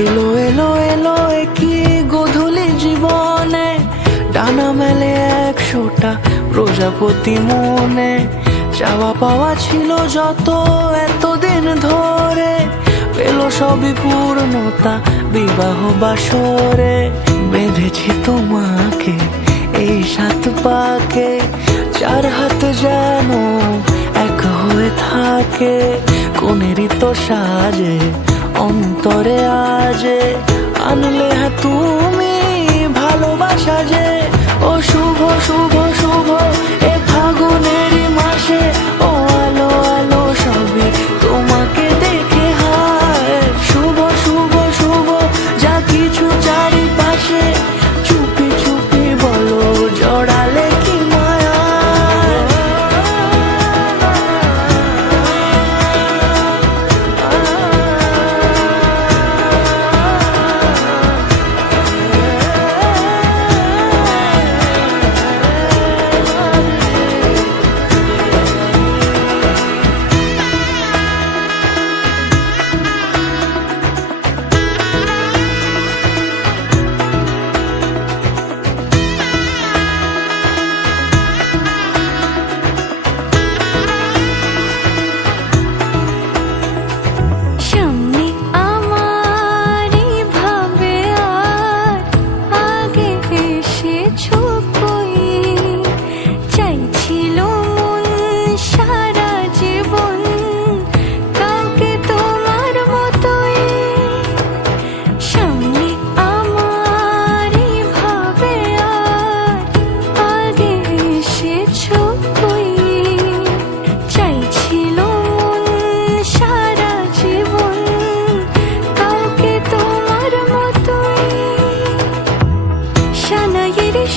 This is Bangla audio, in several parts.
এলো এলো এলো কি গোধূলি জীবনে, ডানা মেলে 100টা প্রজাপতি মনে। চাওয়া পাওয়া ছিল যত এতদিন ধরে, পেল সবই পূর্ণতা বিবাহ বাসরে। বেঁধেছি তোমাকে এই 7 পাকে, 4 হাত যেন এক হয়ে থাকে। কোনেরই তো সাজে অন্তরে আজে, আনলে হ্যাঁ তুমি ভালোবাসা যে। ও শুভ শুভ শুভ এ ফাগুনেরই মাসে, ও আলো আলো সবই তোমাকে দেখে হায়। শুভ শুভ শুভ যা কিছু চারিপাশে, চুপি চুপি বলো জড়ালে কি মায়া।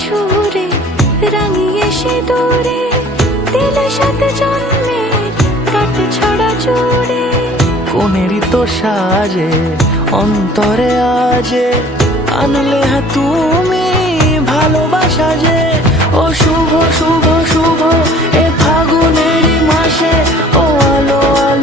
সুরে রাঙিয়ে সে দূরে দিলে 7 জন্মের কাট ছড়া জুড়ে। কোনেরই তো সাজে অন্তরে আজে, আনলে হ্যাঁ তুমি ভালোবাসা যে। ও শুভ শুভ শুভ এ ফাগুনেরই মাসে, ও আলো আলো